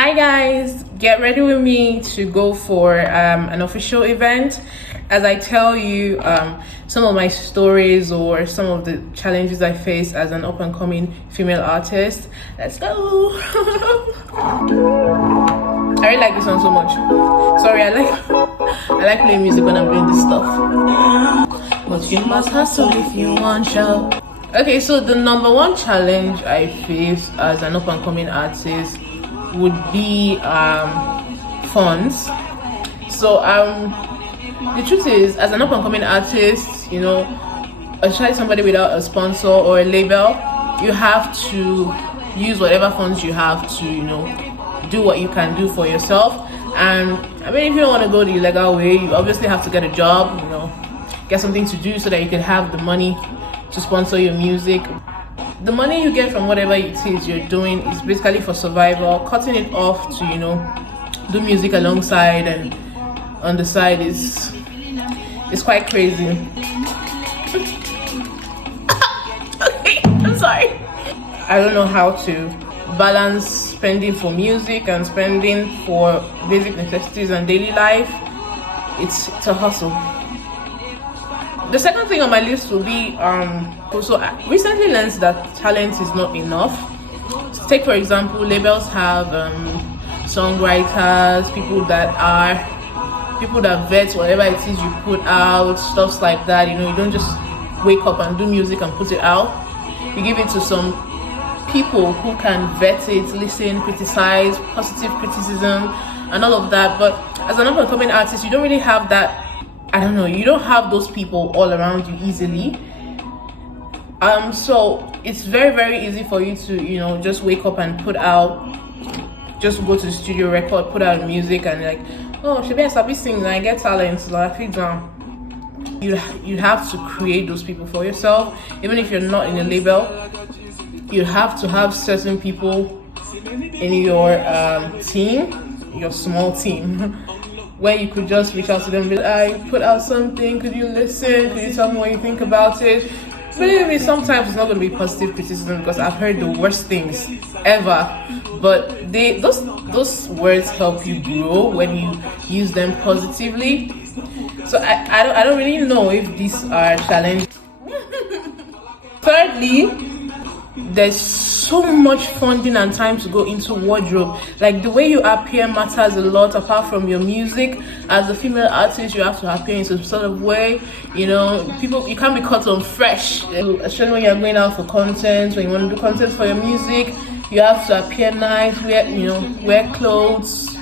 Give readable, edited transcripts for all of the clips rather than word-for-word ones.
Hi guys, get ready with me to go for an official event as I tell you some of my stories or some of the challenges I face as an up-and-coming female artist. Let's go. I really like this one so much. Sorry, I like playing music when I'm doing this stuff. But you must hustle if you want show. Okay, so the number one challenge I face as an up-and-coming artist would be funds. So the truth is, as an up-and-coming artist, you know, especially somebody without a sponsor or a label, you have to use whatever funds you have to, you know, do what you can do for yourself. And I mean, if you don't want to go the illegal way, you obviously have to get a job, you know, get something to do so that you can have the money to sponsor your music. The money you get from whatever it is you're doing is basically for survival. Cutting it off to, you know, do music alongside and on the side is quite crazy. Okay, I'm sorry. I don't know how to balance spending for music and spending for basic necessities and daily life. It's a hustle. The second thing on my list will be also I recently learned that talent is not enough. Take for example, labels have songwriters, people that vet whatever it is you put out, stuff like that. You know, you don't just wake up and do music and put it out. You give it to some people who can vet it, listen, criticize, positive criticism and all of that. But as an up-and-coming artist, you don't really have that. I don't know, you don't have those people all around you easily. So it's very, very easy for you to, you know, just wake up and put out, just go to the studio, record, put out music, and like, oh, should I be singing? I get talent, so I feel down. You have to create those people for yourself. Even if you're not in a label, you have to have certain people in your team, your small team, where you could just reach out to them and be like, I put out something, could you listen? Could you tell me what you think about it? Believe me, sometimes it's not going to be positive criticism because I've heard the worst things ever. But those words help you grow when you use them positively. So I don't really know if these are challenges. Thirdly, there's so much funding and time to go into wardrobe. Like the way you appear matters a lot. Apart from your music, as a female artist, you have to appear in some sort of way. You know, you can't be caught on fresh. Especially when you're going out for content, when you want to do content for your music, you have to appear nice. Wear clothes,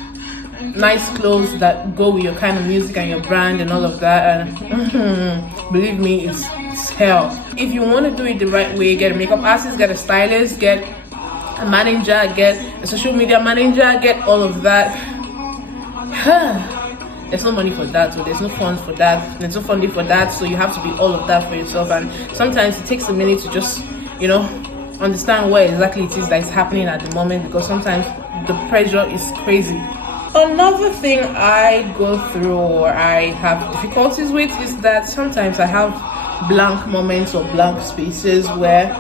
nice clothes that go with your kind of music and your brand and all of that. And believe me, it's hell. If you want to do it the right way, get a makeup artist, get a stylist, get a manager, get a social media manager, get all of that. There's no money for that, so there's no funds for that, there's no funding for that, so you have to be all of that for yourself. And sometimes it takes a minute to just, you know, understand what exactly it is that is happening at the moment, because sometimes the pressure is crazy. Another thing I go through or I have difficulties with is that sometimes I have blank moments or blank spaces where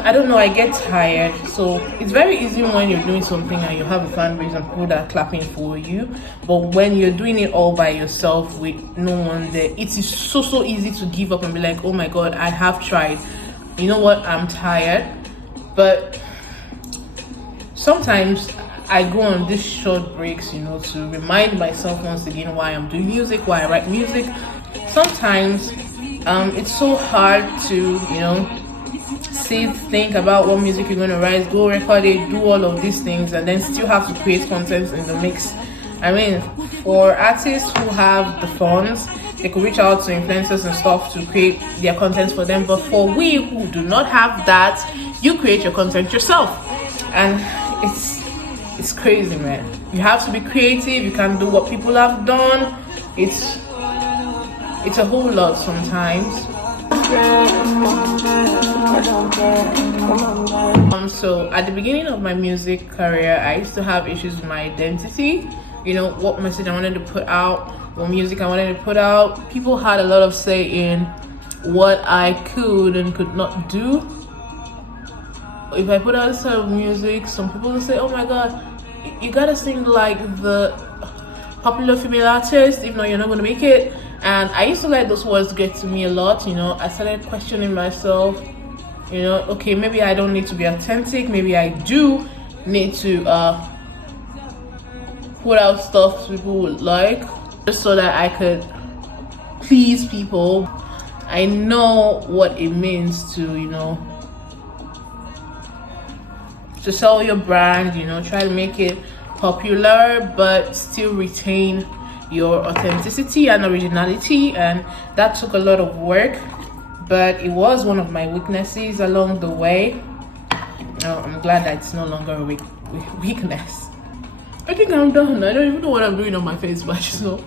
I don't know, I get tired. So it's very easy when you're doing something and you have a fan base and people that are clapping for you, but when you're doing it all by yourself with no one there, it is so easy to give up and be like, oh my god, I have tried, you know what, I'm tired. But sometimes I go on these short breaks, you know, to remind myself once again why I'm doing music, why I write music. Sometimes it's so hard to, you know, think about what music you're going to write, go record it, do all of these things, and then still have to create content in the mix. I mean, for artists who have the funds, they could reach out to influencers and stuff to create their content for them. But for we who do not have that, you create your content yourself. And it's crazy, man. You have to be creative. You can't do what people have done. It's a whole lot sometimes. So at the beginning of my music career, I used to have issues with my identity. You know, what message I wanted to put out, what music I wanted to put out. People had a lot of say in what I could and could not do. if I put out this type of music, some people will say, oh my god, you gotta sing like the popular female artist, if not you're not gonna make it. And I used to let those words get to me a lot. I started questioning myself, okay, maybe I don't need to be authentic, maybe I do need to put out stuff people would like, just so that I could please people. I know what it means to to sell your brand, try to make it popular but still retain your authenticity and originality. And that took a lot of work, but it was one of my weaknesses along the way. I'm glad that it's no longer a weakness. I think I'm done. I don't even know what I'm doing on my face, but I just know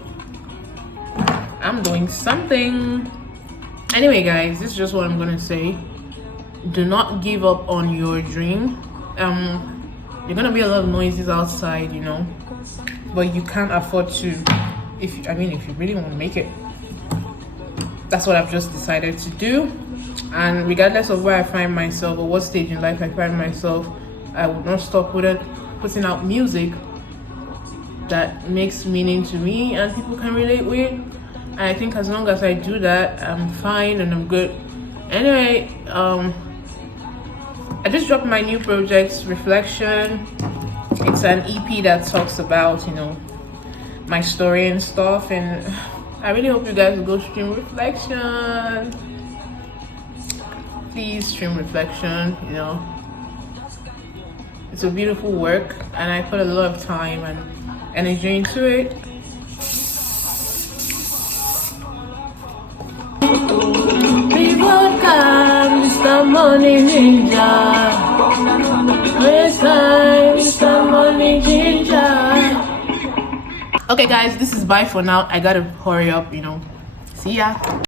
I'm doing something. Anyway guys, this is just what I'm gonna say. Do not give up on your dream. You're gonna be a lot of noises outside, but you can't afford to, if you really want to make it. That's what I've just decided to do. And regardless of where I find myself or what stage in life I find myself, I would not stop putting out music that makes meaning to me and people can relate with. And I think as long as I do that, I'm fine and I'm good. Anyway, I just dropped my new project, Reflection. It's an EP that talks about, my story and stuff. And I really hope you guys will go stream Reflection. Please stream Reflection, It's a beautiful work and I put a lot of time and energy into it. Mr. Money Ninja. Mr. Money Ninja. Okay guys, this is bye for now. I gotta hurry up, See ya.